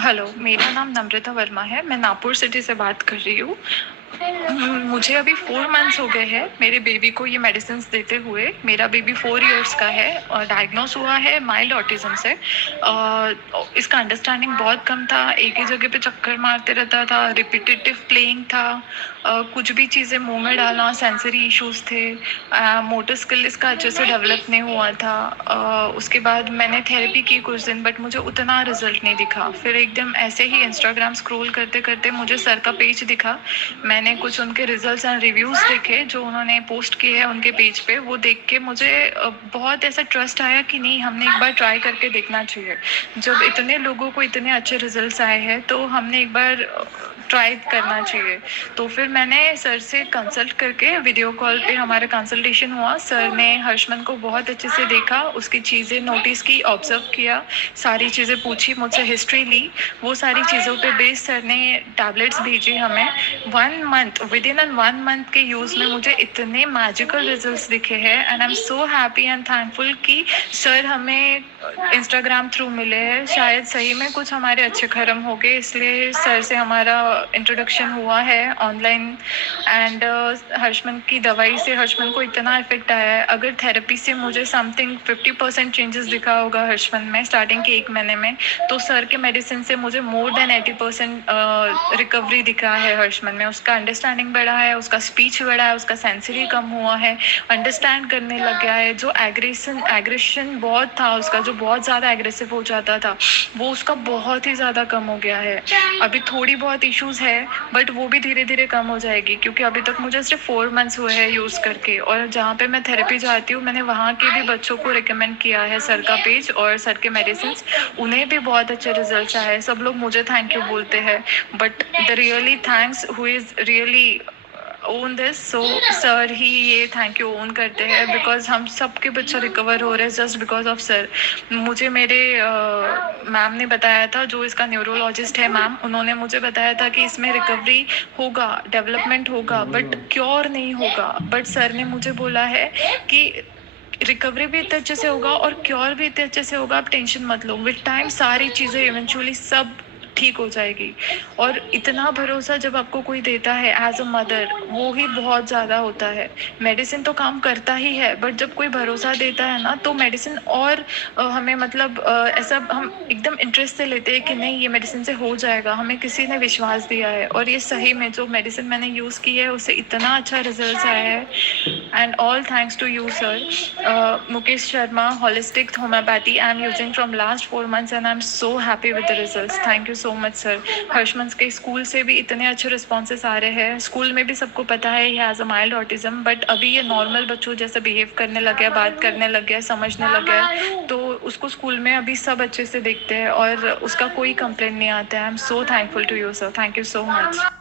Hello, मेरा नाम नम्रता वर्मा है, मैं नागपुर सिटी से बात कर रही हूँ। मुझे अभी 4 मंथ्स हो गए हैं मेरे बेबी को ये मेडिसिन्स देते हुए। मेरा बेबी 4 इयर्स का है और डायग्नोस हुआ है माइल्ड ऑटिज़म से। इसका अंडरस्टैंडिंग बहुत कम था, एक ही जगह पे चक्कर मारते रहता था, रिपिटेटिव प्लेइंग था, कुछ भी चीज़ें मुँह में डालना, सेंसरी इश्यूज़ थे, मोटर स्किल इसका अच्छे से डेवलप नहीं हुआ था। उसके बाद मैंने थेरेपी की कुछ दिन, बट मुझे उतना रिजल्ट नहीं दिखा। फिर एकदम ऐसे ही इंस्टाग्राम स्क्रॉल करते करते मुझे सर का पेज दिखा। मैंने कुछ उनके रिजल्ट्स एंड रिव्यूज़ देखे जो उन्होंने पोस्ट किए हैं उनके पेज पे। वो देख के मुझे बहुत ऐसा ट्रस्ट आया कि नहीं, हमने एक बार ट्राई करके देखना चाहिए। जब इतने लोगों को इतने अच्छे रिजल्ट्स आए हैं तो हमने एक बार ट्राई करना चाहिए। तो फिर मैंने सर से कंसल्ट करके वीडियो कॉल पे हमारा कंसल्टेशन हुआ। सर ने हर्षमन को बहुत अच्छे से देखा, उसकी चीज़ें नोटिस की, ऑब्जर्व किया, सारी चीज़ें पूछी, मुझसे हिस्ट्री ली। वो सारी चीज़ों पे बेस सर ने टैबलेट्स भेजी हमें। 1 मंथ, विद इन 1 मंथ के यूज़ में मुझे इतने मैजिकल रिजल्ट्स दिखे हैं and I am so happy and thankful कि सर हमें इंस्टाग्राम थ्रू मिले हैं। शायद सही में कुछ हमारे अच्छे कर्म हो गए, इसलिए सर से हमारा इंट्रोडक्शन हुआ है ऑनलाइन। एंड हर्षमन की दवाई से हर्षमन को इतना इफेक्ट आया है। अगर थेरेपी से मुझे समथिंग 50% चेंजेस दिखा होगा हर्षमन में स्टार्टिंग के 1 महीने में, तो सर के मेडिसिन से मुझे मोर देन 80% रिकवरी दिखा है हर्षमन में। उसका अंडरस्टैंडिंग बढ़ा है, उसका स्पीच बढ़ा है, उसका सेंसरी कम हुआ है, अंडरस्टैंड करने लग गया है। जो एग्रेशन बहुत था उसका, जो बहुत ज़्यादा एग्रेसिव हो जाता था, वो उसका बहुत ही ज़्यादा कम हो गया है। अभी थोड़ी बहुत इश्यूज़ है बट वो भी धीरे धीरे कम हो जाएगी, क्योंकि अभी तक मुझे सिर्फ 4 मंथ्स हुए हैं यूज़ करके। और जहाँ पे मैं थेरेपी जाती हूँ, मैंने वहाँ के भी बच्चों को रिकमेंड किया है सर का पेज और सर के मेडिसिन। उन्हें भी बहुत अच्छे रिजल्ट्स आए हैं। सब लोग मुझे थैंक यू बोलते हैं, but the really thanks who is really own this, so sir ही ये थैंक यू ओन करते हैं, बिकॉज हम सबके बच्चे रिकवर हो रहे हैं जस्ट बिकॉज ऑफ सर। मुझे मेरे मैम ने बताया था, जो इसका न्यूरोलॉजिस्ट है मैम, उन्होंने मुझे बताया था कि इसमें रिकवरी होगा, डेवलपमेंट होगा, बट क्योर नहीं होगा। बट सर ने मुझे बोला है कि रिकवरी भी इतने अच्छे से होगा और क्योर भी इतने अच्छे से होगा, आप टेंशन मत लो, विद टाइम सारी चीज़ें इवेंचुअली सब ठीक हो जाएगी। और इतना भरोसा जब आपको कोई देता है एज अ मदर, वो ही बहुत ज़्यादा होता है। मेडिसिन तो काम करता ही है, बट जब कोई भरोसा देता है ना, तो मेडिसिन और हमें मतलब ऐसा हम एकदम इंटरेस्ट से लेते हैं कि नहीं, ये मेडिसिन से हो जाएगा। हमें किसी ने विश्वास दिया है और ये सही में जो मेडिसिन मैंने यूज़ की है उससे इतना अच्छा रिजल्ट आया है। And all thanks to you sir. Mukesh Sharma, Holistic Homeopathy. I'm using from last 4 months and I'm so happy with the results. Thank you so much sir. हर्षमंस के स्कूल से भी इतने अच्छे रिस्पॉन्सेस आ रहे हैं। स्कूल में भी सबको पता है he has a mild autism, but अभी ये नॉर्मल बच्चों जैसा बिहेव करने लग गया, बात करने लग गया, समझने लग गया। तो उसको स्कूल में अभी सब अच्छे से देखते हैं और उसका कोई कंप्लेंट नहीं आता है। I am so thankful to you sir, thank you so much.